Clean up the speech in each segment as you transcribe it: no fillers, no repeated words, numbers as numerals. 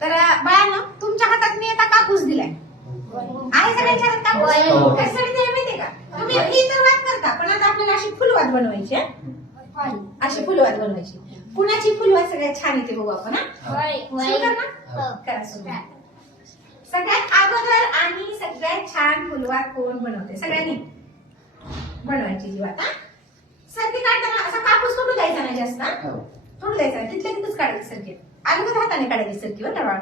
तर बाळांनो, तुमच्या हातात मी आता कापूस दिलाय. आहे सगळ्यांच्या हातात कापूस? कशासाठी दिलाय माहितीये का? तुम्ही ही तर वात करता, पण आता आपल्याला अशी फुलवात बनवायची. अशी फुलवात बनवायची. कुणाची फुलवात सगळ्यात छान येते बघू आपण. सुरू कर ना. करा सुरू. सगळ्यात अगोदर आणि सगळ्यात छान फुलवात कोण बनवते? सगळ्यांनी बनवायची जी वात. सरकी काढताना असा कापूस तोडू द्यायचा नाही जास्त. तोडू द्यायचा नाही, तिथल्या तिथंच काढायची सरकी. अगोदर हाताने काढायची सरकी बरं बाळ.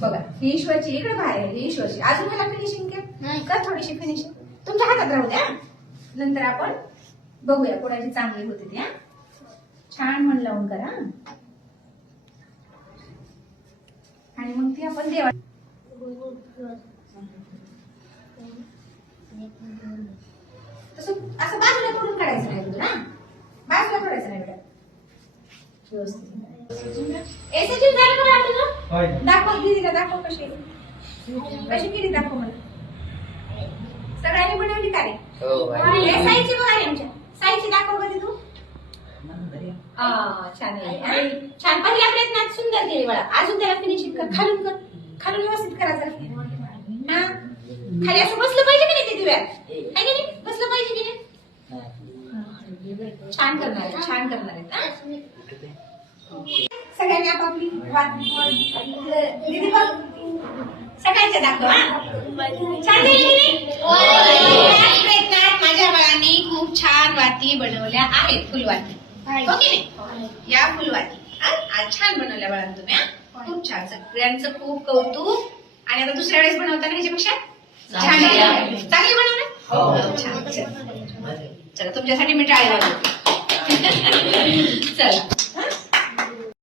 बघा ही ईश्वरची इकडे बाहेर, ही ईश्वरची. अजून मला फिनिशिंग कर थोडीशी फिनिशिंग. तुमच्या हातात राहू द्या, नंतर आपण बघूया कोणाची चांगली होते ती. छान मन लावून करा. आणि मग ती आपण देवा तसं असं बाजूला तोडून काढायचं नाही तुला. बाजूला तोडायचं नाही बेटा. व्यवस्थित एसी चिप झालं का तुझं? दाखव दीदीला, दाखव कशी कशी केली, दाखव मला. सगळ्यांनी बनवली का रे? साईची बघ आहे आमच्या. साईची दाखव कधी तू. छान आहे. छान. पहिल्या प्रयत्नात सुंदर केली बाळा. अजून त्याला फिनिशिंग कर. खालून कर, खालून व्यवस्थित करायचं. खाली असं बसलं पाहिजे की नाही ते दिव्यात? आहे की नाही? बसलं पाहिजे की नाही? छान करणार आहे, छान करणार आहे. सगळ्यांनी आपापली वात दीदी बघ. सगळ्यांच्या दाखव. छान झाली की नाही? प्रयत्नात माझ्या बाळांनी खूप छान वाती बनवल्या आहेत. फुलवाती हो की नाही? या फुलवाती आज छान बनवल्या बाळांनी तुम्ही. खूप छान. सगळ्यांचं खूप कौतुक. आणि आता दुसऱ्या वेळेस बनवताना ह्याच्यापेक्षा चांगली बनवणार. छान. चला तुमच्यासाठी मी टाळी वाजवते. चला.